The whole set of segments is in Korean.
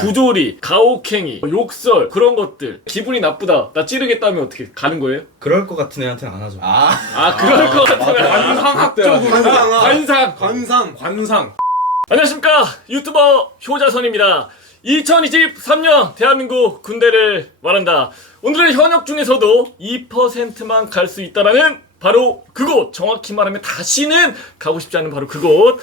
부조리, 가혹행위, 욕설 그런 것들 기분이 나쁘다 나 찌르겠다면 어떻게 가는 거예요? 그럴 것 같은 애한테는 안 하죠. 그럴 것 같아요. 관상학적으로 관상. 안녕하십니까, 유튜버 효자선입니다. 2023년 대한민국 군대를 말한다. 오늘은 현역 중에서도 2%만 갈 수 있다라는 바로 그곳, 정확히 말하면 다시는 가고 싶지 않은 바로 그곳,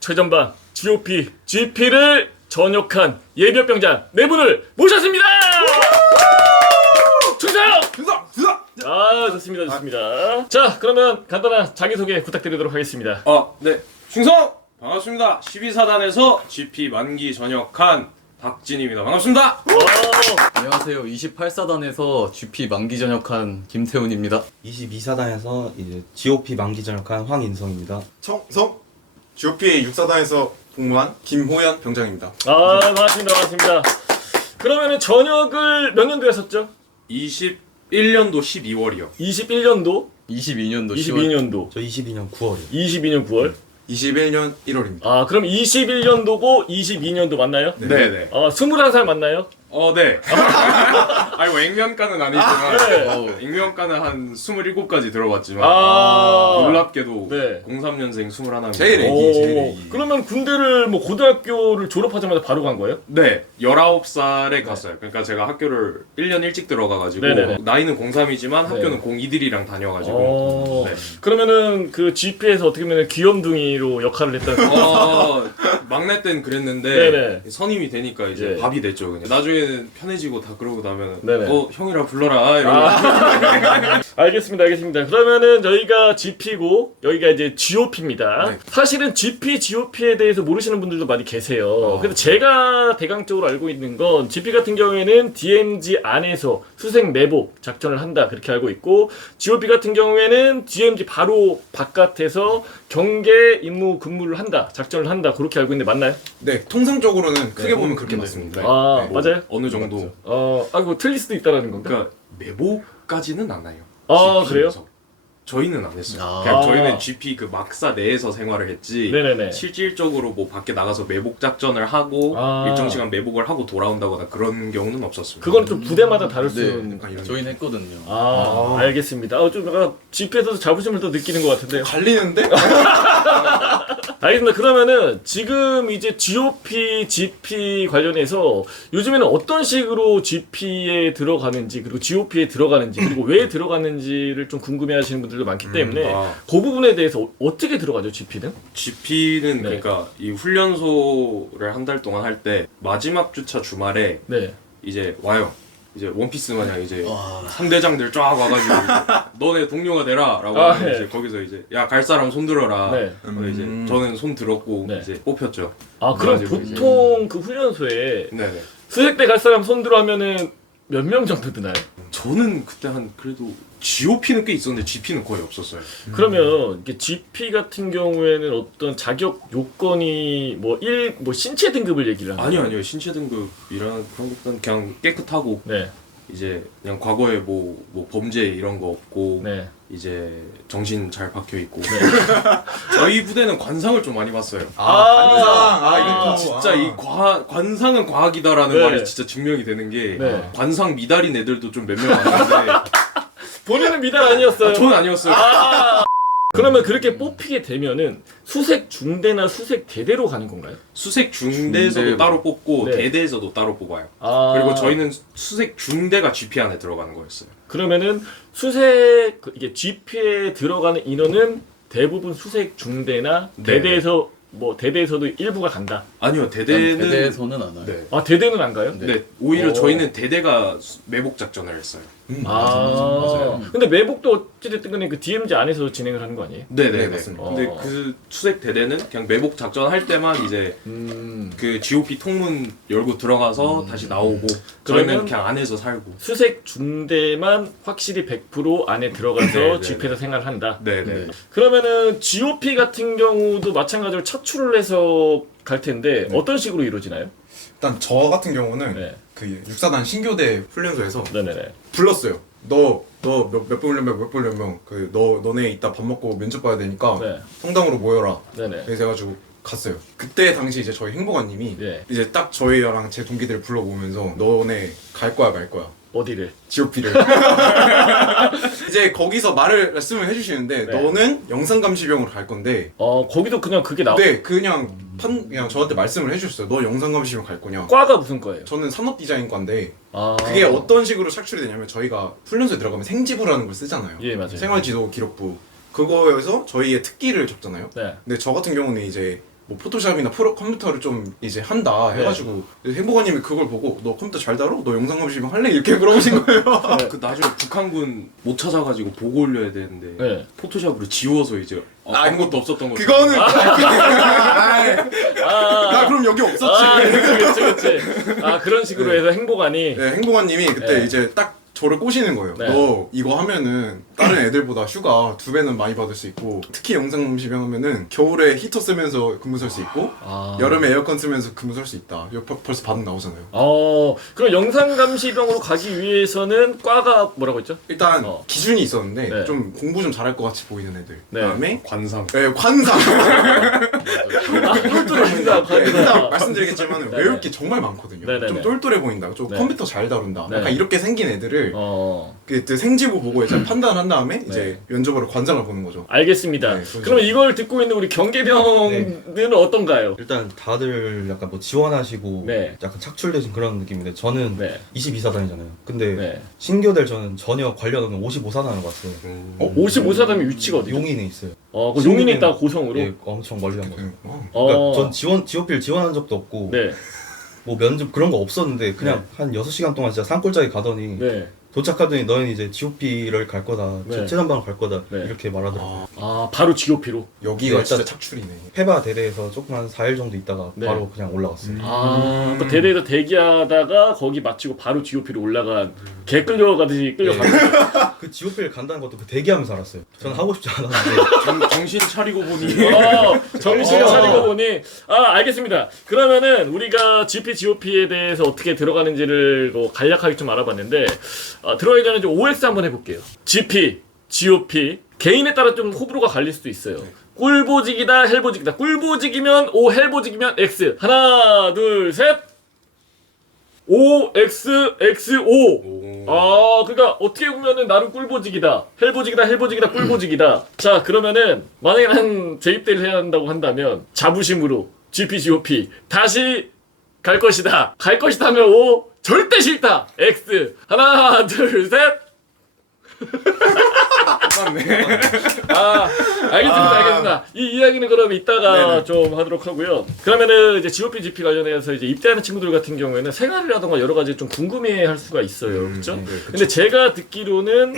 최전방 GOP, GP를 전역한 예비역병장 네 분을 모셨습니다. 충성! 좋습니다. 자, 그러면 간단한 자기소개 부탁드리도록 하겠습니다. 네. 충성! 반갑습니다. 12사단에서 GP 만기 전역한 박진입니다. 반갑습니다. 안녕하세요. 28사단에서 GP 만기 전역한 김태훈입니다. 22사단에서 이제 GOP 만기 전역한 황인성입니다. 청성 GOP 6사단에서 복무한 김호연 병장입니다. 반갑습니다. 그러면은 전역을 몇 년도에 하셨죠? 21년도 12월이요. 21년도? 22년도 22년도. 저 22년 9월이요. 22년 9월? 21년 1월입니다. 그럼 21년도고 22년도 맞나요? 네네. 21살 맞나요? 네. 아니 뭐 액면가는 아니지만 네. 액면가는 한 27까지 들어봤지만 놀랍게도 네. 03년생 21입니다. 제일 애기. 그러면 군대를 뭐 고등학교를 졸업하자마자 바로 간 거예요? 네, 19살에 갔어요. 그러니까 제가 학교를 1년 일찍 들어가가지고 네네네. 나이는 03이지만 학교는 02들이랑 다녀가지고 네. 그러면은 그 GP에서 어떻게 보면 귀염둥이로 역할을 했다는 막내 땐 그랬는데 네네. 선임이 되니까 이제 네. 밥이 됐죠. 그냥 나중에는 편해지고 다 그러고 나면 네네. 형이라 불러라 이러고 알겠습니다. 그러면은 저희가 GP고 여기가 이제 GOP입니다. 네. 사실은 GP, GOP에 대해서 모르시는 분들도 많이 계세요. 그래서 제가 대강적으로 알고 있는 건 GP 같은 경우에는 DMZ 안에서 수색 매복 작전을 한다 그렇게 알고 있고, GOP 같은 경우에는 DMZ 바로 바깥에서 경계 임무 근무를 한다, 작전을 한다 그렇게 알고 있는데 맞나요? 네, 통상적으로는 크게 보면 그렇게 맞습니다. 네. 맞아요? 어느 정도. 뭐 틀릴 수도 있다라는 건가? 그러니까 매복까지는 안 해요. 그래요? GP 에서. 저희는 안 했어요. 아. 그냥 저희는 GP 그 막사 내에서 생활을 했지. 네네네. 실질적으로 뭐 밖에 나가서 매복 작전을 하고 아. 일정 시간 매복을 하고 돌아온다거나 그런 경우는 없었습니다. 그건 좀 부대마다 다를 수 네, 있는. 이런 저희는 했거든요. 알겠습니다. 좀 약간 GP에서도 자부심을 더 느끼는 것 같은데요. 갈리는데? 알겠습니다. 그러면은 지금 이제 GOP, GP 관련해서 요즘에는 어떤 식으로 GP에 들어가는지, 그리고 GOP에 들어가는지, 그리고 왜 들어가는지를 좀 궁금해하시는 분들도 많기 때문에 그 부분에 대해서 어떻게 들어가죠, GP는? GP는 네. 그러니까 이 훈련소를 한 달 동안 할 때 마지막 주차 주말에 네. 이제 와요. 이제 원피스 마냥 이제 상대장들 쫙 와가지고 너네 동료가 되라라고 하면 네. 이제 거기서 이제 야 갈 사람 손 들어라. 네. 그래서 이제 저는 손 들었고 네. 이제 뽑혔죠. 그럼 그래가지고 보통 그 훈련소에 네네. 수색대 갈 사람 손들어 하면은 몇 명 정도 드나요? 저는 그때 한 그래도 GOP는 꽤 있었는데 GP는 거의 없었어요. 그러면 이게 GP 같은 경우에는 어떤 자격 요건이 뭐 신체 등급을 얘기를 하나요? 아니요 신체 등급이랑 그런 것보다는 그냥 깨끗하고 네. 이제 그냥 과거에 뭐 범죄 이런 거 없고 네. 이제 정신 잘 박혀 있고 저희 부대는 관상을 좀 많이 봤어요. 관상. 진짜 이 관상은 과학이다라는 네. 말이 진짜 증명이 되는 게 네. 관상 미달인 애들도 좀 몇 명 왔는데 본인은 미달 아니었어요. 저는 아니었어요. 그러면 그렇게 뽑히게 되면은 수색 중대나 수색 대대로 가는 건가요? 수색 중대에서도 중대. 따로 뽑고 네. 대대에서도 따로 뽑아요. 그리고 저희는 수색 중대가 GP 안에 들어가는 거였어요. 그러면은 이게 GP에 들어가는 인원은 대부분 수색 중대나 네. 대대에서도 일부가 간다. 아니요 대대는 대대에서는 안 와요. 네. 대대는 안 가요? 네. 오히려 오. 저희는 대대가 매복 작전을 했어요. 맞아요. 근데 매복도 어찌됐든 간에 그 DMZ 안에서 진행을 하는 거 아니에요? 네네 맞습니다. 근데 그 수색 대대는 그냥 매복 작전 할 때만 이제 그 GOP 통문 열고 들어가서 다시 나오고 저희는 그러면 그냥 안에서 살고. 수색 중대만 확실히 100% 안에 들어가서 네, 네, GP에서 생활한다. 네네. 그러면은 GOP 같은 경우도 마찬가지로 차출을 해서 갈 텐데 어떤 식으로 이루어지나요? 일단 저 같은 경우는 네. 그 6사단 신교대 훈련소에서 네네네. 불렀어요. 너 몇 번 훈련병 너네 이따 밥 먹고 면접 봐야 되니까 네. 성당으로 모여라. 네네. 그래서 해가지고 갔어요. 그때 당시 이제 저희 행복아님이 네. 이제 딱 저희랑 제 동기들을 불러보면서 너네 갈 거야 말 거야. 어디를? GOP를. 이제 거기서 말씀을 해주시는데 네. 너는 영상감시병으로 갈 건데 거기도 그냥 그게 나와. 네 그냥 그냥 저한테 말씀을 해주셨어요. 너 영상감시병 갈 거냐? 과가 무슨 거예요? 저는 산업디자인과인데 아. 그게 어떤 식으로 착출이 되냐면 저희가 훈련소에 들어가면 생지부라는 걸 쓰잖아요. 예, 맞아요. 생활지도 기록부. 그거에서 저희의 특기를 적잖아요. 네. 근데 저 같은 경우는 이제 뭐 포토샵이나 프로 컴퓨터를 좀 이제 한다 해가지고 행복아님이 그걸 보고 너 컴퓨터 잘 다뤄? 너 영상감시병 할래? 이렇게 물어보신 거예요. 네. 그 나중에 북한군 못 찾아가지고 보고 올려야 되는데 네. 포토샵으로 지워서 이제 아무것도 없었던 거죠. 그거는 아. 나 그럼 여기 없었지. 그치. 아, 그런 식으로 해서 행복하니. 네, 행복아님이 그때 네. 이제 딱 저를 꼬시는 거예요. 네. 너 이거 하면은 다른 애들보다 휴가 2배는 많이 받을 수 있고 특히 영상감시병 하면은 겨울에 히터 쓰면서 근무 설 수 있고 아. 여름에 에어컨 쓰면서 근무 설 수 있다. 이거 벌써 반응 나오잖아요. 그럼 영상감시병으로 가기 위해서는 과가 뭐라고 했죠? 일단 어. 기준이 있었는데 네. 좀 공부 좀 잘할 것 같이 보이는 애들. 네. 그다음에 관상. 네, 관상. 똘똘합니다. 네, 일단 말씀드리겠지만 네네. 외울 게 정말 많거든요. 네네네. 좀 똘똘해 보인다. 좀 네. 컴퓨터 잘 다룬다. 네. 약간 이렇게 생긴 애들을 그 생지부 보고 이제 판단한 다음에 이제 면접으로 관상을 보는 거죠. 알겠습니다. 네, 그런 그러면 식으로. 이걸 듣고 있는 우리 경계병들은 어떤가요? 일단 다들 약간 뭐 지원하시고 네. 약간 착출되신 그런 느낌인데 저는 네. 22사단이잖아요. 근데 네. 신교들 저는 전혀 관련 없는 55사단으로 갔어요. 55사단의 위치가 어디죠? 용인에 있어요. 그 용인에 있다가 고성으로? 예, 엄청 멀리 간 거예요. 어. 그러니까 전 GOP를 지원한 적도 없고 네. 뭐 면접 그런 거 없었는데 그냥 한 6시간 동안 진짜 산골짜기 가더니 네. 도착하더니 너는 이제 GOP를 갈 거다. 네. 최전방을 갈 거다. 네. 이렇게 말하더라고요. 바로 GOP로? 여기가 네, 진짜 일단- 착출이네. 페바 대대에서 조금 한 4일 정도 있다가 네. 바로 그냥 올라갔어요. 그 대대에서 대기하다가 거기 마치고 바로 GOP로 올라간 개 끌려가듯이 끌려가는 그 GOP를 간다는 것도 그 대기하면서 알았어요. 저는 하고 싶지 않았는데 정신 차리고 보니 정신 차리고 보니 알겠습니다. 그러면은 우리가 GOP에 대해서 어떻게 들어가는지를 뭐 간략하게 좀 알아봤는데 들어가기 전에 좀 OX 한번 해볼게요. GOP 개인에 따라 좀 호불호가 갈릴 수도 있어요. 꿀보직이다 헬보직이다. 꿀보직이면 O, 헬보직이면 X. 하나 둘 셋. OXXO. 그러니까 어떻게 보면은 나는 꿀보직이다, 헬보직이다, 꿀보직이다. 자, 그러면은 만약에 난 재입대를 해야 한다고 한다면 자부심으로 GOP 다시 갈 것이다. 갈 것이다 하면 O, 절대 싫다. X. 하나, 둘, 셋. 알겠습니다. 이 이야기는 그럼 이따가 좀 하도록 하고요. 그러면은 이제 GOP 관련해서 이제 입대하는 친구들 같은 경우에는 생활이라던가 여러 가지 좀 궁금해할 수가 있어요, 그렇죠? 근데 제가 듣기로는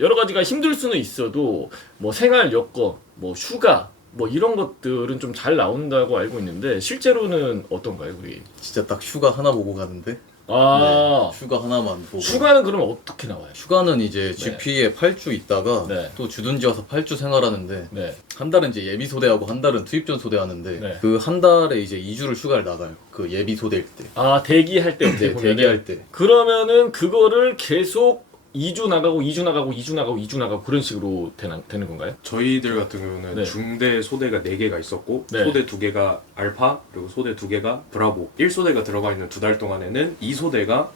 여러 가지가 힘들 수는 있어도 뭐 생활 여건, 뭐 휴가, 뭐 이런 것들은 좀 잘 나온다고 알고 있는데 실제로는 어떤가요, 우리? 진짜 딱 휴가 하나 보고 가는데 휴가 하나만 보고 휴가는 그럼 어떻게 나와요? 휴가는 이제 GP에 8주 있다가 네. 또 주둔지 와서 8주 생활하는데 네. 한 달은 이제 예비 소대하고 한 달은 투입전 소대하는데 네. 그 한 달에 이제 2주를 휴가를 나가요. 그 예비 소대일 때. 대기할 때 어떻게 네, 보면은 대기할 때. 그러면은 그거를 계속 2주 나가고 2주 나가고 2주 나가고 2주 나가고 그런 식으로 되는 건가요? 저희들 같은 경우는 네. 중대 소대가 4개가 있었고 네. 소대 2개가 알파 그리고 소대 2개가 브라보 1소대가 들어가 있는 2달 동안에는 2소대가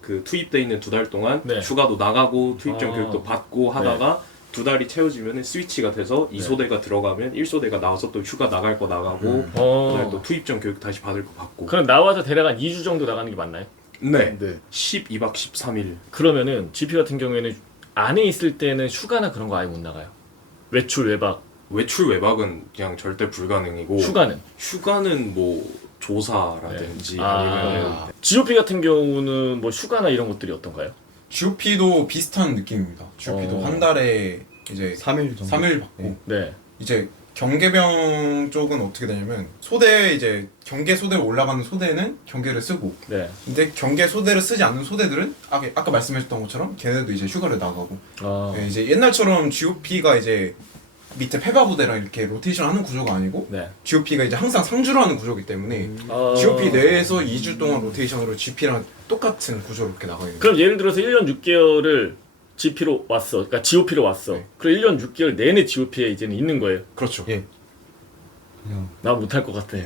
그 투입돼 있는 2달 동안 네. 휴가도 나가고 투입전 아. 교육도 받고 하다가 2달이 채워지면 스위치가 돼서 2소대가 들어가면 1소대가 나와서 또 휴가 나갈 거 나가고 그다음에 또 투입전 교육 다시 받을 거 받고 그럼 나와서 대략 한 2주 정도 나가는 게 맞나요? 네. 네. 12박 13일 그러면은 GP 같은 경우에는 안에 있을 때는 휴가나 그런 거 아예 못 나가요. 외출 외박. 외출 외박은 그냥 절대 불가능이고 휴가는 뭐 조사라든지 아니면 GOP 같은 경우는 뭐 휴가나 이런 것들이 어떤가요? GOP도 비슷한 느낌입니다. GOP도 한 달에 이제 3일 정도. 3일 받고 네. 이제 경계병 쪽은 어떻게 되냐면 소대 이제 경계 소대로 올라가는 소대는 경계를 쓰고 네. 근데 경계 소대를 쓰지 않는 소대들은 아까 말씀하셨던 것처럼 걔네도 이제 휴가를 나가고 네, 이제 옛날처럼 GOP가 이제 밑에 페바 부대랑 이렇게 로테이션 하는 구조가 아니고 네. GOP가 이제 항상 상주로 하는 구조이기 때문에 GOP 내에서 2주 동안 로테이션으로 GP랑 똑같은 구조로 이렇게 나가요. 그럼 예를 들어서 1년 6개월을 GP로 왔어. 그러니까 GOP로 왔어. 네. 그럼 1년 6개월 내내 GOP에 이제는 있는 거예요. 그렇죠. 예. 그냥 나 못할 것 같아.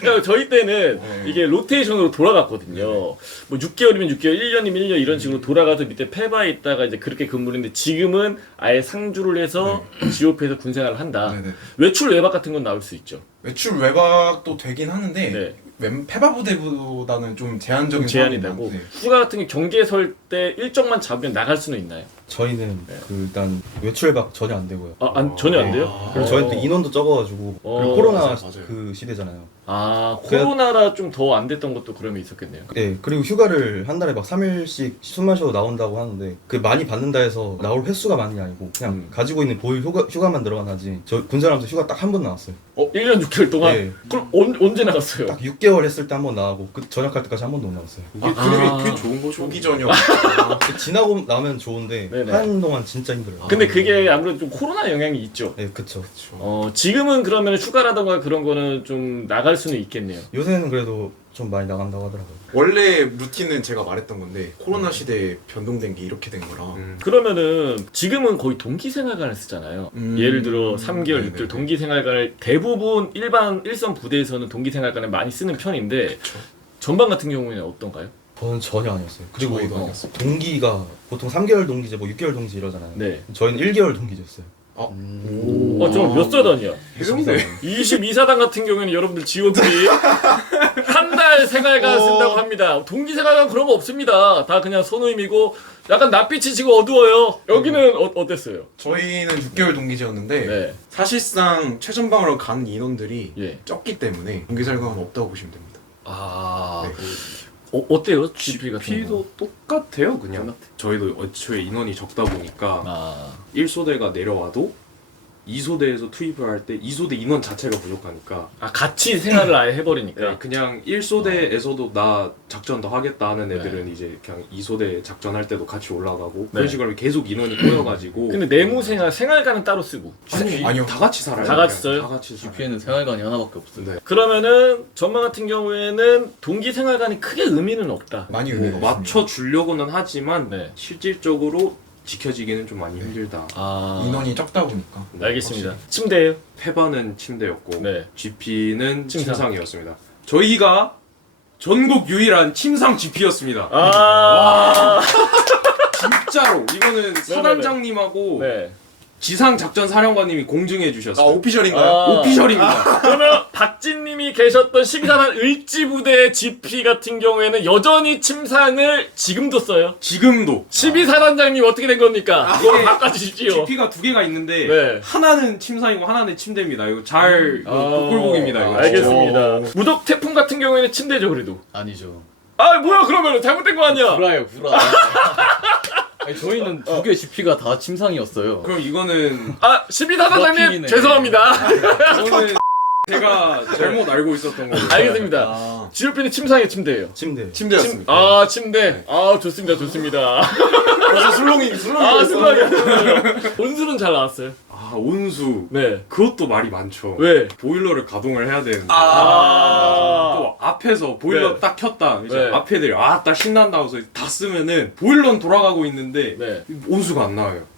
그러니까 저희 때는 이게 로테이션으로 돌아갔거든요. 뭐 6개월이면 6개월, 1년이면 1년 이런 식으로 돌아가서 밑에 페바에 있다가 이제 그렇게 근무를 했는데 지금은 아예 상주를 해서 GOP에서 군생활을 한다. 네네. 외출 외박 같은 건 나올 수 있죠. 외출 외박도 되긴 하는데 네. 페바 부대보다는 좀 제한적인 제한이 상황이 되고 많은데. 휴가 같은 게 경기에 설 때 일정만 잡으면 나갈 수는 있나요? 저희는 그 일단 외출박 전혀 안 되고요. 전혀 안 돼요? 그리고 저희는 또 인원도 적어가지고 그리고 코로나 그 시대잖아요. 코로나라 좀 더 안 됐던 것도 그러면 있었겠네요. 네, 그리고 휴가를 한 달에 막 3일씩 숨 마셔도 나온다고 하는데 그 많이 받는다 해서 나올 횟수가 많이 아니고 그냥 가지고 있는 보유 휴가만 들어가나지. 저 군사하면서 휴가 딱 한 번 나왔어요. 1년 6개월 동안? 네. 그럼 언제 나갔어요? 딱 6개월 했을 때 한 번 나가고 그 전역할 때까지 한 번도 못 나갔어요. 그게 좋은 거죠. 조기 전역. 지나고 나면 좋은데 네네. 하는 동안 진짜 힘들어요. 근데 그게 아무래도 좀 코로나 영향이 있죠. 네, 그쵸. 지금은 그러면 휴가라던가 그런 거는 좀 나갈 수는 있겠네요. 요새는 그래도 좀 많이 나간다고 하더라고요. 원래 루틴은 제가 말했던 건데 코로나 시대에 변동된 게 이렇게 된 거라. 그러면은 지금은 거의 동기생활관을 쓰잖아요. 예를 들어 3개월, 네네네. 6개월 동기생활관을 대부분 일선 부대에서는 동기생활관을 많이 쓰는 편인데 전방 같은 경우에는 어떤가요? 저는 전혀 아니었어요. 그리고 저희도 아니었어요. 동기가 보통 3개월 동기제, 뭐 6개월 동기제 이러잖아요. 네. 저희는 1개월 동기제였어요. 좀 몇 사단이야? 해병대. 22사단 같은 경우에는 여러분들 지원들이 한 달 생활관 쓴다고 합니다. 동기 생활관 그런 거 없습니다. 다 그냥 선우임이고 약간 낯빛이 지금 어두워요. 여기는 어땠어요? 저희는 6개월 동기제였는데 네. 사실상 최전방으로 간 인원들이 예. 적기 때문에 동기살감은 없다고 보시면 됩니다. 네. 어때요? GP 같은 거? GP도 똑같아요 그냥. 똑같아. 저희도 애초에 인원이 적다 보니까 아. 1소대가 내려와도 2소대에서 투입을 할 때 2소대 인원 자체가 부족하니까 같이 생활을 아예 해버리니까. 네, 그냥 1소대에서도 나 작전 더 하겠다 하는 애들은 이제 그냥 2소대 작전할 때도 같이 올라가고 그런 식으로 계속 인원이 꼬여가지고. 근데 내무 생활관은 따로 쓰고. 아니요. 다 같이 살아요. 다 같이 써요? 다 같이 살아요. GP에는 생활관이 하나밖에 없어요. 네. 그러면은 전망 같은 경우에는 동기 생활관이 크게 의미는 없다. 많이 의미가 없습니다. 맞춰 주려고는 하지만 네. 실질적으로 지켜지기는 좀 많이 힘들다. 인원이 적다 보니까. 알겠습니다. 침대예요? 페바는 침대였고 네. GP는 침상. 침상이었습니다. 저희가 전국 유일한 침상 GP였습니다. 진짜로 이거는 사단장님하고 네. 지상 작전 사령관님이 공증해 주셨어요. 오피셜인가요? 오피셜입니다. 그러면 박진님이 계셨던 12사단 을지부대 GP 같은 경우에는 여전히 침상을 지금도 써요? 지금도 12사단장님 어떻게 된 겁니까? 이거 이게 바꿔주십시오. GP가 두 개가 있는데 네. 하나는 침상이고 하나는 침대입니다. 이거 잘 복불복입니다. 이거 알겠습니다. 무적 태풍 같은 경우에는 침대죠 그래도. 아니죠. 뭐야 그러면 잘못된 거 아니야? 구라예요, 구라. 아니, 저희는 두 개 GP가 다 침상이었어요. 그럼 이거는 12사단장님 브라핑이네. 죄송합니다. 이거는 제가 잘못 알고 있었던 거예요. 알겠습니다. 지오피는 침상에 침대예요. 침대. 침대였습니다. 침대. 좋습니다, 좋습니다. 그래서 술렁이 슬라게. 온수는 잘 나왔어요. 온수. 네. 그것도 말이 많죠. 왜? 보일러를 가동을 해야 되는데 아. 또 앞에서 보일러 네. 딱 켰다. 이제 네. 앞에 애들이 딱 신난다 하고서 다 쓰면은 보일러는 돌아가고 있는데 네. 온수가 안 나와요.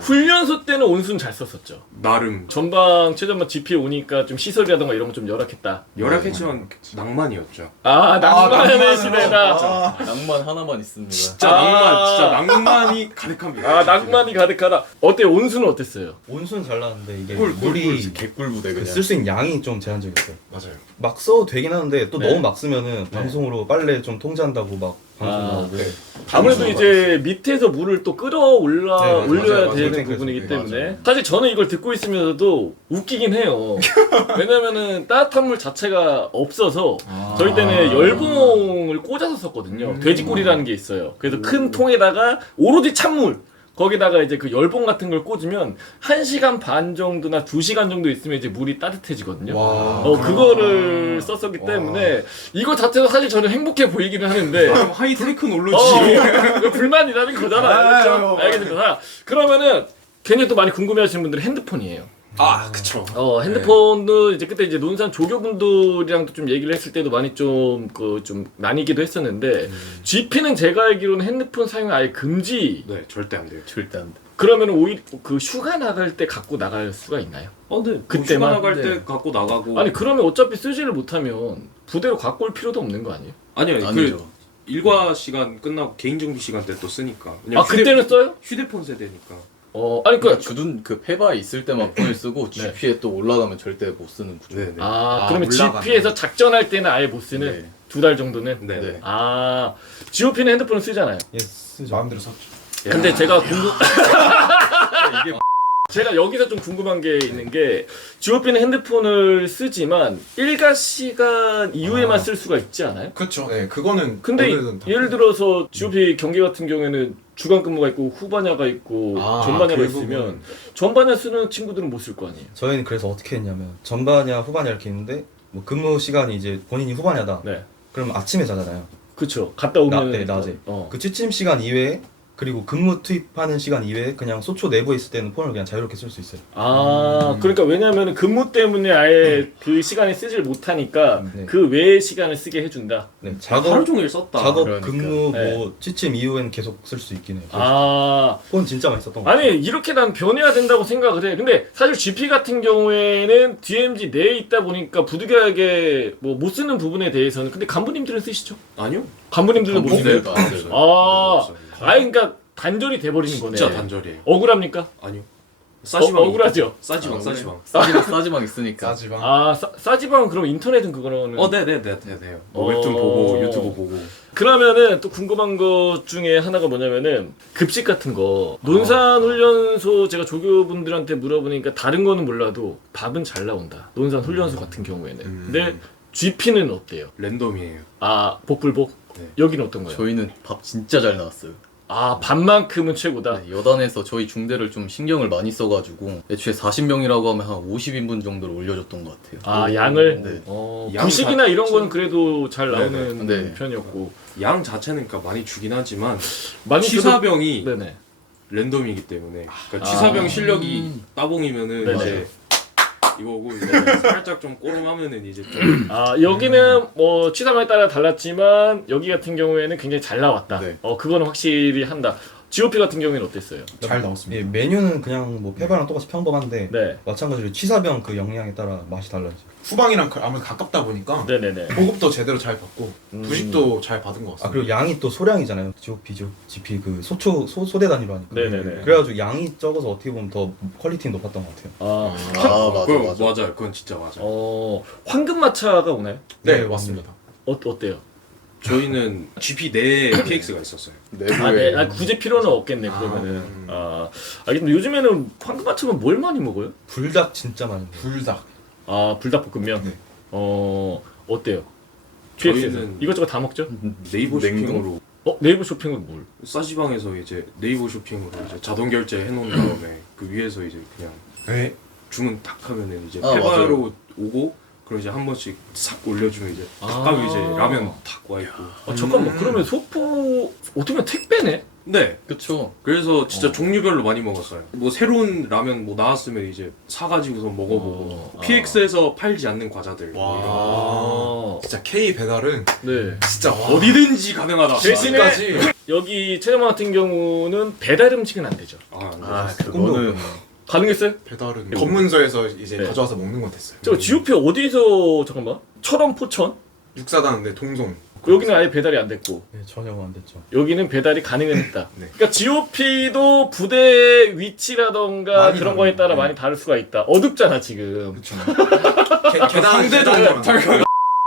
훈련소 때는 온수는 잘 썼었죠. 나름 전방 최전방 GP 오니까 좀 시설이라던가 이런 거 좀 열악했다. 열악했지만 낭만이었죠. 낭만의 시대다. 낭만 하나만 있습니다. 진짜 낭만이 가득합니다. 낭만이 가득하다. 어때요? 온수는 어땠어요? 온수는 잘 나는데 이게 꿀, 물이 개꿀부대 그냥. 쓸 수 있는 양이 좀 제한적이었어요. 맞아요. 막 써도 되긴 하는데 또 네. 너무 막 쓰면은 방송으로 빨래 좀 통제한다고 막 방송 나오고. 아무래도 이제 밑에서 물을 또 끌어올려야 네, 맞아요. 되는 맞아요. 부분이기 네, 때문에 맞아요. 사실 저는 이걸 듣고 있으면서도 웃기긴 해요. 왜냐면은 따뜻한 물 자체가 없어서 저희 때는 열봉을 꽂아서 썼거든요. 돼지꼬리라는 게 있어요. 그래서 큰 통에다가 오로지 찬물 거기다가 이제 그 열봉 같은 걸 꽂으면 1시간 반 정도나 2시간 정도 있으면 이제 물이 따뜻해지거든요. 그거를 썼었기 때문에 이거 자체도 사실 저는 행복해 보이기는 하는데 하이테크 놀러지. 이거 불만이라는 거잖아요. 그렇죠? 알겠습니다. 그러면은 괜히 또 많이 궁금해하시는 분들은 핸드폰이에요. 그쵸. 핸드폰도 이제 그때 이제 논산 조교분들이랑도 좀 얘기를 했을 때도 많이 좀 나뉘기도 했었는데 GP는 제가 알기로는 핸드폰 사용 아예 금지. 네, 절대 안 돼요. 절대 안 돼. 그러면 오히려 그 휴가 나갈 때 갖고 나갈 수가 있나요? 근데 그때만? 휴가 나갈 네. 때 갖고 나가고 아니 그러면 어차피 쓰지를 못하면 부대로 갖고 올 필요도 없는 거 아니에요? 아니요 그 아니죠. 일과 시간 끝나고 개인 정비 시간 때 또 쓰니까. 아 왜냐면 그때는 써요? 휴대폰 세대니까. 아니 그러니까 주둔 그 페바 있을 때만 폰을 쓰고 네. GP에 또 올라가면 절대 못 쓰는 구조. 네네. 그러면 올라가네. GP에서 작전할 때는 아예 못 쓰는 네. 2달 정도는. 네. 네. GOP는 핸드폰을 쓰잖아요. 예, 쓰죠. 마음대로 썼죠. 근데 제가 이게 제가 여기서 좀 궁금한 게 있는 게 GOP는 핸드폰을 쓰지만 일과 시간 이후에만 쓸 수가 있지 않아요? 그렇죠. 네, 그거는 근데 어느든 다 예를 들어서 GOP 경기 같은 경우에는 주간 근무가 있고 후반야가 있고 전반야가 그 있으면 부분. 전반야 쓰는 친구들은 못 쓸 거 아니에요? 저희는 그래서 어떻게 했냐면 전반야 후반야 이렇게 있는데 뭐 근무 시간이 이제 본인이 후반야다. 네, 그럼 아침에 자잖아요. 그쵸. 갔다 오면 낮에. 어. 그 취침 시간 이외에 그리고 근무 투입하는 시간 이외에 그냥 소초 내부에 있을 때는 폰을 그냥 자유롭게 쓸 수 있어요. 그러니까 왜냐면 근무 때문에 아예 그 시간에 쓰질 못하니까 네. 그 외의 시간을 쓰게 해준다. 네, 하루 작업 종일 썼다. 작업 그러니까. 근무 네. 뭐 취침 이후에는 계속 쓸 수 있긴 해요. 아, 폰 진짜 많이 썼던 거. 아니 이렇게 난 변해야 된다고 생각을 해. 근데 사실 GP 같은 경우에는 DMZ 내에 있다 보니까 부득이하게 뭐 못 쓰는 부분에 대해서는 근데 간부님들은 쓰시죠? 아니요. 간부님들은 못 간부님들 쓰요. 안 써요. 아예 그러니까 단절이 돼버리는 거네. 진짜 단절이에요. 억울합니까? 아니요. 싸지방 억울하죠? 싸지방 아, 싸지방. 싸지방 있으니까. 싸지방. 싸지방은 그럼 인터넷은 그거는 네네네 돼요. 뭐 웹툰 보고 유튜브 보고. 그러면은 또 궁금한 것 중에 하나가 뭐냐면은 급식 같은 거 논산훈련소 제가 조교분들한테 물어보니까 다른 거는 몰라도 밥은 잘 나온다. 논산훈련소 같은 경우에는. 근데 GP는 어때요? 랜덤이에요. 복불복? 네. 여기는 어떤가요? 저희는 밥 진짜 잘 나왔어요. 밥만큼은 최고다. 네, 여단에서 저희 중대를 좀 신경을 많이 써가지고 애초에 40명이라고 하면 한 50인분 정도를 올려줬던 것 같아요. 양을? 네. 양 구식이나 이런 자체- 거는 그래도 잘 나오는 네. 편이었고. 양 자체는 그러니까 많이 주긴 하지만 많이 취사병이 네네. 랜덤이기 때문에 그러니까 취사병 실력이 따봉이면은 네네. 이제 이거고 이제 살짝 좀 꼬름하면은 이제 좀 여기는 뭐 취사병에 따라 달랐지만 여기 같은 경우에는 굉장히 잘 나왔다. 네. 그거는 확실히 한다. GOP 같은 경우에는 어땠어요? 잘 나왔습니다. 예, 메뉴는 그냥 뭐 페바랑 똑같이 평범한데 네. 마찬가지로 취사병 그 영양에 따라 맛이 달라지죠. 후방이랑 아무래도 가깝다 보니까 네네네. 보급도 제대로 잘 받고 부식도 잘 받은 것 아 같습니다. 그리고 양이 또 소량이잖아요. GOP, GP 그 소대 단위로 하니까. 네네네. 그래가지고 양이 적어서 어떻게 보면 더 퀄리티는 높았던 것 같아요. 맞아. 그건 진짜 맞아요. 황금마차가 오나요? 네, 맞습니다. 어때요? 저희는 GP 내에 PX가 있었어요. 내부에 굳이 필요는 없겠네 그러면은. 근데 요즘에는 황금마차면 뭘 많이 먹어요? 불닭 진짜 많이 먹어요. 불닭. 불닭볶음면. 네. 어때요? PX에서 저희는 이것저것 다 먹죠? 네이버 냉동? 쇼핑으로 네이버 쇼핑은 뭘? 싸지방에서 이제 네이버 쇼핑으로 이제 자동 결제 해놓은 다음에 그 위에서 이제 그냥 네. 주문 탁 하면은 이제 아, 페바로 오고 그럼 이제 한 번씩 싹 올려주면 이제 닭가루 이제 라면 탁 와 있고. 잠깐만 그러면 소포 어떻게 보면 택배네? 네. 그쵸. 그래서 진짜 종류별로 많이 먹었어요. 뭐 새로운 라면 뭐 나왔으면 이제 사가지고서 먹어보고 PX에서 팔지 않는 과자들. 뭐 진짜 K 배달은 네. 진짜 와. 어디든지 가능하다. 대신에 까지 여기 체험관 같은 경우는 배달 음식은 안 되죠. 그거는 가능했어요? 배달은 검문소에서 이제 네. 가져와서 먹는 건 됐어요. 저 GOP 어디서 잠깐만 철원 포천? 육사단 네 동송. 여기는 아예 배달이 안 됐고 예, 전혀 안 됐죠. 여기는 배달이 가능은 했다. 네. 그러니까 GOP도 부대 위치라던가 많이 그런 거에 따라 다르네. 많이 다를 수가 있다. 어둡잖아 지금. 그렇죠. 계단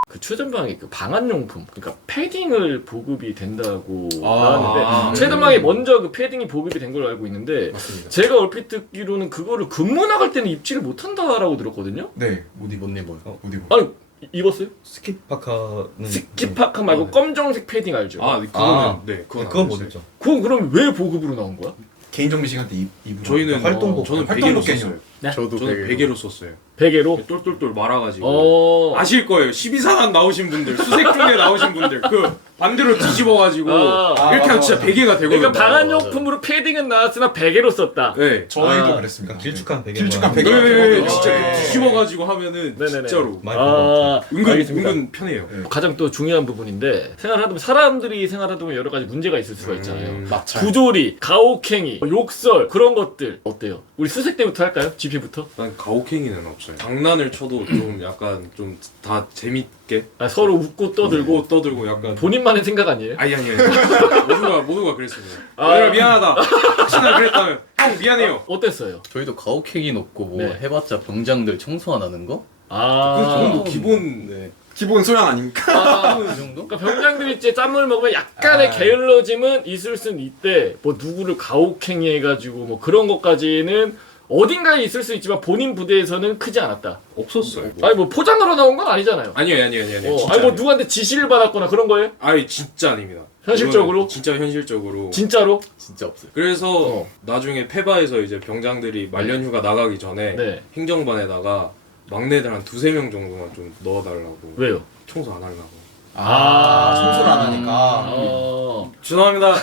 그 최전방에 그 방한용품, 그러니까 패딩을 보급이 된다고 아, 나왔는데 최전방에 먼저 그 패딩이 보급이 된 걸로 알고 있는데 맞습니다. 제가 얼핏 듣기로는 그거를 근무 나갈 때는 입지를 못한다라고 들었거든요. 네. 못 입어요. 어디 뭐. 아니 입었어요? 스키파카는 스키파카 말고 네. 검정색 패딩 알죠? 그거는 아. 네 그건 그건 안 못 했어요. 입죠. 그건 그럼 왜 보급으로 나온 거야? 개인 정비 시간 때 입으로. 저희는 활동복. 저는 활동복 베개로 개념. 썼어요. 저도 저는 베개로 썼어요. 베개로? 똘똘똘 말아가지고 아실 거예요. 12산한 나오신 분들, 수색 중에 나오신 분들 그 반대로 뒤집어가지고 이렇게 하면 진짜 베개가 되거든요. 그러니까 방한용품으로 패딩은 나왔으나 베개로 썼다. 네. 저희도 그랬습니다. 길쭉한 베개. 길쭉한 모양. 베개. 네, 아, 진짜 네. 뒤집어가지고 하면은 네네네. 진짜로 많이 본것 같아요. 은근 편해요. 가장 또 중요한 부분인데 생활하다 보면 사람들이 생활하다 보면 여러 가지 문제가 있을 수가 있잖아요. 마찰. 부조리, 가혹행위, 욕설 그런 것들 어때요? 우리 수색 때부터 할까요? GP부터? 난 가혹행위는 없어요. 장난을 쳐도 좀 약간 좀 다 재밌게 서로 웃고 떠들고 떠들고 약간 본인만의 생각 아니에요? 아니 모두가 그랬습니다. 아. 얘들아 미안하다. 혹시나 그랬다면 형 미안해요. 어땠어요? 저희도 가혹행위는 없고 뭐 네. 해봤자 병장들 청소 안 하는 거? 그건 뭐 아. 기본 네. 기본 소양 아닙니까? 그 정도? 그러니까 병장들이 이제 짠물 먹으면 약간의 게을러짐은 있을 순 있대. 뭐 누구를 가혹행위해가지고 뭐 그런 것까지는 어딘가에 있을 수 있지만 본인 부대에서는 크지 않았다. 없었어요. 아니 뭐 포장하러 나온 건 아니잖아요. 아니요. 진짜 아니 뭐 누구한테 지시를 받았거나 그런 거예요? 아니 진짜 아닙니다. 현실적으로? 이거는 진짜 현실적으로. 진짜로? 진짜 없어요. 그래서 나중에 페바에서 이제 병장들이 말년휴가 나가기 전에 네. 행정반에다가 막내들 한 2-3명 정도만 좀 넣어달라고. 왜요? 청소 안 하려고. 청소를 안 하니까. 죄송합니다.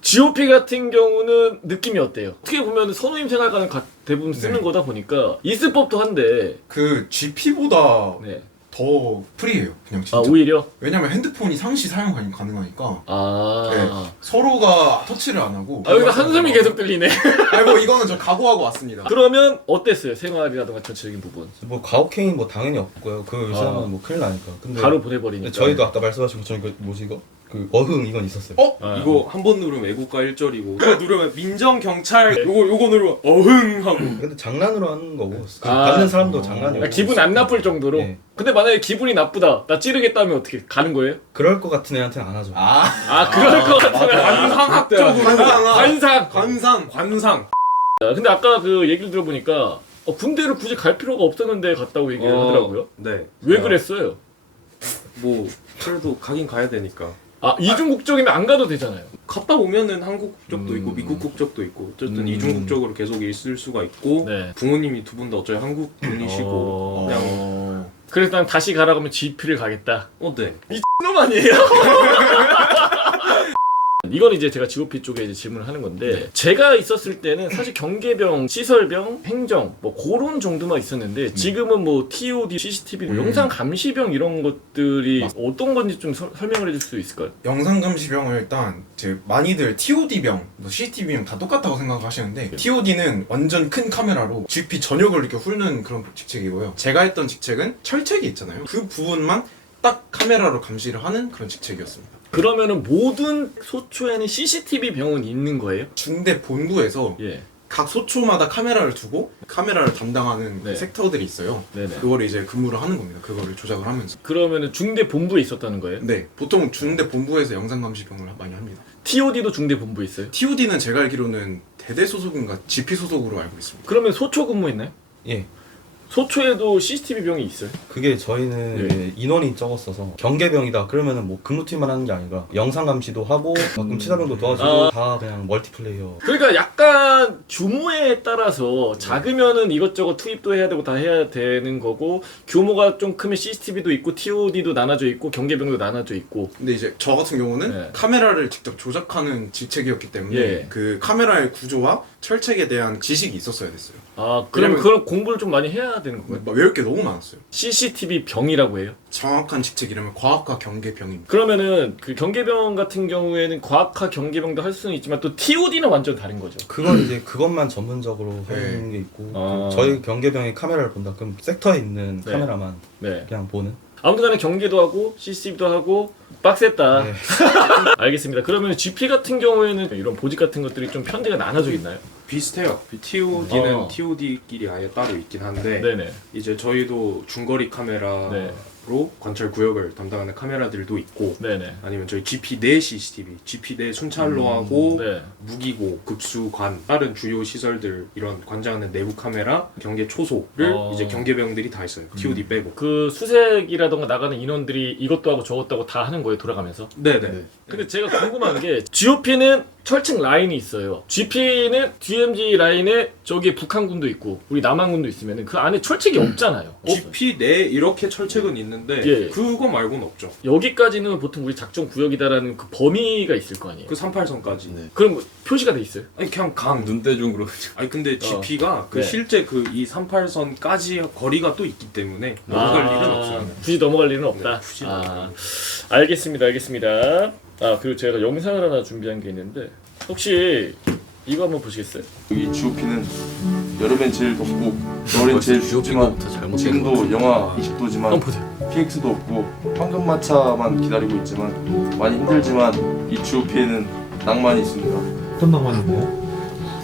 GOP 같은 경우는 느낌이 어때요? 어떻게 보면 선우임 생활관은 대부분 쓰는 네. 거다 보니까 있을 법도 한데 그 GP보다 네. 더 프리해요. 그냥 진짜. 아 오히려? 왜냐면 핸드폰이 상시 사용 가능하니까 아... 네. 서로가 터치를 안 하고. 여기서 한숨이 계속 들리네. 아니 뭐 이거는 저 각오하고 왔습니다. 그러면 어땠어요? 생활이라든가 전체적인 부분 뭐 가혹행위 뭐 당연히 없고요. 그 요새는 뭐 큰일 나니까. 근데 바로 보내버리니까. 저희도 아까 말씀하신 것처럼 그 뭐지 이거? 그 어흥 이건 있었어요. 아. 이거 한 번 누르면 애국가 1절이고 이거 누르면 민정 경찰 요거 누르면 어흥 하고. 근데 장난으로 하는 거고 그 아. 받는 사람도 장난이고. 그러니까 기분 안 나쁠 정도로? 네. 근데 만약에 기분이 나쁘다 나 찌르겠다면 어떻게 가는 거예요? 그럴 것 같은 애한테는 안 하죠. 그럴 것 같으면 관상학적으로 관상 관상. 근데 아까 그 얘기를 들어보니까 군대를 굳이 갈 필요가 없었는데 갔다고 얘기를 하더라고요. 네. 왜 그랬어요? 뭐 그래도 가긴 가야 되니까. 이중 국적이면 안 가도 되잖아요. 갔다 오면은 한국 국적도 있고 미국 국적도 있고 어쨌든 이중 국적으로 계속 있을 수가 있고 네. 부모님이 두 분 다 어차피 한국 분이시고 그냥 그래서 난 다시 가라고 하면 GP를 가겠다. 네. 놈 아니에요? 이건 이제 제가 GOP 쪽에 이제 질문을 하는 건데 제가 있었을 때는 사실 경계병, 시설병, 행정 뭐 그런 정도만 있었는데 지금은 뭐 TOD, CCTV, 영상 감시병 이런 것들이 어떤 건지 좀 설명을 해줄 수 있을까요? 영상 감시병을 일단 이제 많이들 TOD병, 뭐 CCTV병 다 똑같다고 생각하시는데 TOD는 완전 큰 카메라로 GP 전역을 이렇게 훑는 그런 직책이고요. 제가 했던 직책은 철책이 있잖아요. 그 부분만 딱 카메라로 감시를 하는 그런 직책이었습니다. 그러면은 모든 소초에는 CCTV 병은 있는 거예요? 중대 본부에서 예. 각 소초마다 카메라를 두고 카메라를 담당하는 네. 섹터들이 있어요. 네네. 그거를 이제 근무를 하는 겁니다. 그거를 조작을 하면서. 그러면은 중대 본부에 있었다는 거예요? 네, 보통 중대 본부에서 영상 감시병을 많이 합니다. TOD도 중대 본부에 있어요? TOD는 제가 알기로는 대대 소속인가 GP 소속으로 알고 있습니다. 그러면 소초 근무했나요? 예. 소초에도 CCTV 병이 있어요? 그게 저희는 예. 이제 인원이 적었어서 경계병이다 그러면은 뭐 근무팀만 하는 게 아니라 영상 감시도 하고 가끔 치사병도 도와주고 다 그냥 멀티플레이어. 그러니까 약간 규모에 따라서 작으면은 이것저것 투입도 해야 되고 다 해야 되는 거고 규모가 좀 크면 CCTV도 있고 TOD도 나눠져 있고 경계병도 나눠져 있고. 근데 이제 저 같은 경우는 네. 카메라를 직접 조작하는 직책이었기 때문에 예. 그 카메라의 구조와 철책에 대한 지식이 있었어야 됐어요. 그럼 왜냐면- 그런 공부를 좀 많이 해야 되는 거예요? 막 외울 게 너무 많았어요. CCTV 병이라고 해요? 정확한 직책 이름은 과학과 경계병입니다. 그러면은 그 경계병 같은 경우에는 과학화 경계병도 할 수는 있지만 또 TOD는 완전 다른 거죠. 그건 이제 그것만 전문적으로 하는 게 있고 저희 경계병의 카메라를 본다 그럼 섹터에 있는 네. 카메라만 네. 그냥 보는. 아무튼간에 경계도 하고 CCTV도 하고 빡셌다. 네. 알겠습니다. 그러면 GP 같은 경우에는 이런 보직 같은 것들이 좀 편제가 나눠져 있나요? 비슷해요. TOD는 어. TOD끼리 아예 따로 있긴 한데 네네. 이제 저희도 중거리 카메라로 네. 관찰 구역을 담당하는 카메라들도 있고 네네. 아니면 저희 GP 내 CCTV, GP 내 순찰로하고 네. 무기고, 급수관, 다른 주요 시설들 이런 관장하는 내부 카메라, 경계 초소를 이제 경계병들이 다 있어요. TOD 빼고. 그 수색이라던가 나가는 인원들이 이것도 하고 저것도 하고 다 하는 거예요, 돌아가면서? 네네. 네. 근데 제가 궁금한 게 GOP는 철책 라인이 있어요. GP는 DMZ 라인에 저기 북한군도 있고 우리 남한군도 있으면 그 안에 철책이 없잖아요. GP 내 이렇게 철책은 있는데 예. 그거 말고는 없죠. 여기까지는 보통 우리 작전 구역이다라는 그 범위가 있을 거 아니에요. 그 38선까지. 네. 그럼 뭐 표시가 돼 있어요? 아니 그냥 강. 눈대중으로 아니 근데 GP가 그 네. 실제 그 이 38선까지 거리가 또 있기 때문에 넘어갈 일은 없어요. 굳이 넘어갈 일은 없다. 네, 굳이 넘어갈 알겠습니다. 아 그리고 제가 영상을 하나 준비한 게 있는데 혹시 이거 한번 보시겠어요? 여기 GOP는 여름엔 제일 덥고 겨울엔 제일 춥지만 GOP부터 잘못된 지금도 영하 한번 20도지만 보세요. PX도 없고 황금마차만 기다리고 있지만 많이 힘들지만 이 GOP에는 낭만이 있습니다. 어떤 낭만인데요?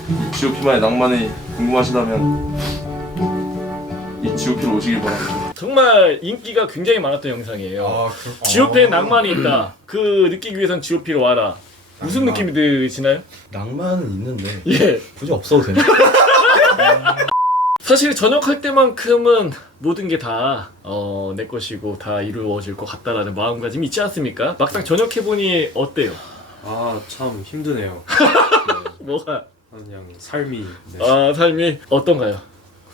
이 GOP만의 낭만이 궁금하시다면 이 GOP로 오시길 바랍니다. 정말 인기가 굉장히 많았던 영상이에요. 그렇구나. GOP에 낭만이 있다. 그 느끼기 위해선 GOP로 와라. 무슨 낭만. 느낌이 드시나요? 낭만은 있는데 예. 굳이 없어도 되나? 사실 전역할 때만큼은 모든 게 다 내 것이고 다 이루어질 것 같다라는 마음가짐이 있지 않습니까? 막상 전역해보니 어때요? 아 참 힘드네요. 뭐가? 그냥 삶이. 네. 아 삶이 어떤가요?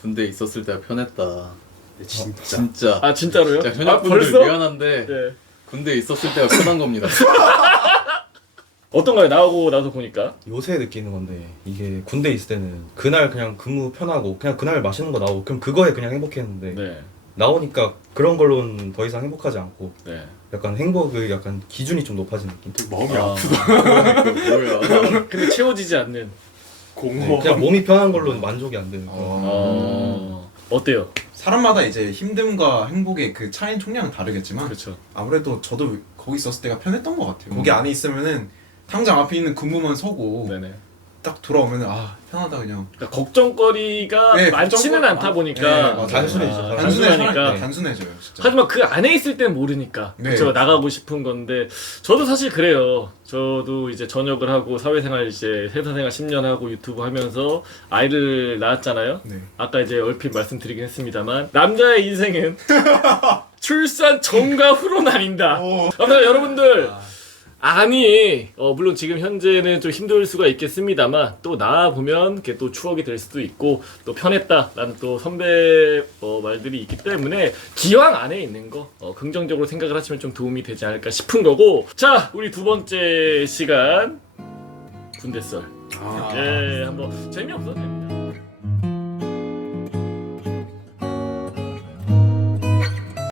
군대 있었을 때가 편했다. 네, 진짜. 진짜. 아 진짜로요? 진짜 현역분들 벌써? 미안한데 네. 군대 있었을 때가 편한 겁니다. 어떤가요? 나오고 나서 보니까 요새 느끼는 건데 이게 군대 있을 때는 그날 그냥 근무 편하고 그냥 그날 맛있는 거 나오고 그럼 그거에 그냥 행복했는데 네. 나오니까 그런 걸로는 더 이상 행복하지 않고 네. 약간 행복의 약간 기준이 좀 높아진 느낌? 되게 마음이 아, 아프다. 뭐야? 근데 채워지지 않는 공허. 그냥 몸이 편한 걸로는 만족이 안 되는 거예요. 어때요? 사람마다 이제 힘듦과 행복의 그 차이는 총량은 다르겠지만 그렇죠. 아무래도 저도 거기 있었을 때가 편했던 것 같아요. 거기 안에 있으면은 당장 앞에 있는 근무만 서고 네네. 딱 돌아오면은 아 편하다 그냥. 그러니까 걱정거리가 네, 많지는 걱정거리- 않다 보니까 네, 맞아요. 단순해지죠. 단순하니까. 단순해져요 진짜. 하지만 그 안에 있을 땐 모르니까 네. 그쵸 나가고 싶은 건데 저도 사실 그래요. 저도 이제 전역을 하고 사회생활 이제 회사생활 10년 하고 유튜브 하면서 아이를 낳았잖아요. 네. 아까 이제 얼핏 말씀드리긴 했습니다만 남자의 인생은 출산 전과 후로 나뉜다. 아무튼 여러분들 아니 물론 지금 현재는 좀 힘들 수가 있겠습니다만 또 나아 보면 그게 또 추억이 될 수도 있고 또 편했다라는 또 선배 말들이 있기 때문에 기왕 안에 있는 거 긍정적으로 생각을 하시면 좀 도움이 되지 않을까 싶은 거고. 자 우리 두 번째 시간 군대 썰. 아. 예 한번 재미없어도 됩니다.